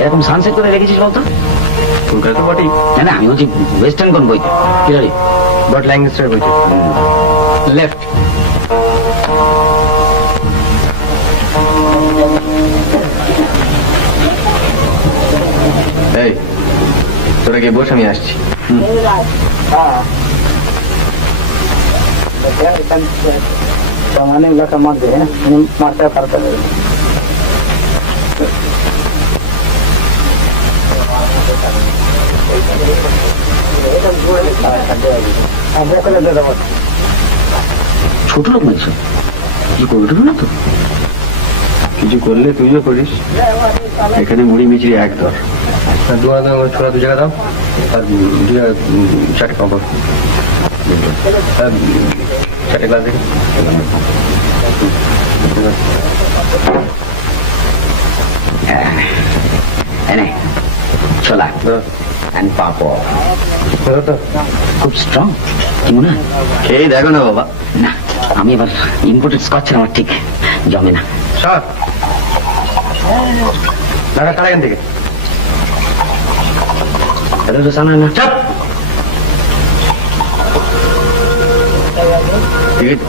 এরকম সানসেট করে রেখেছিস বলতো? কলকাতা তো বটেই। না না, আমি বলছি ওয়েস্টার্ন কোন বইতে? কি জানি বাট ল্যাঙ্গুয়েজটার বইতে। লেফট। এই তোরা গিয়ে বস, আমি আসছি। सामान्य इलाका मत दे मारता करता है ছোট লোক মানছ কি করবে না তো? কিছু করলে তুইও করিস। এখানে মুড়ি মিচড়ি এক ধর, ছোড়া 2 জায়গা দাও, আর 4টে পাঁপড়, 4টে গ্লাস দেখে। ছোলা এন্ড পাপড় খুব স্ট্রং, কি মনে হয়? খেয়ে দেখো না বাবা। না, আমি এবার ইম্পোর্টেড স্কচ আমার ঠিক জমে না। সর দাঁড়া, সারা এখান থেকে। এটা তো জানা না। চাপ। ঠিক আছে।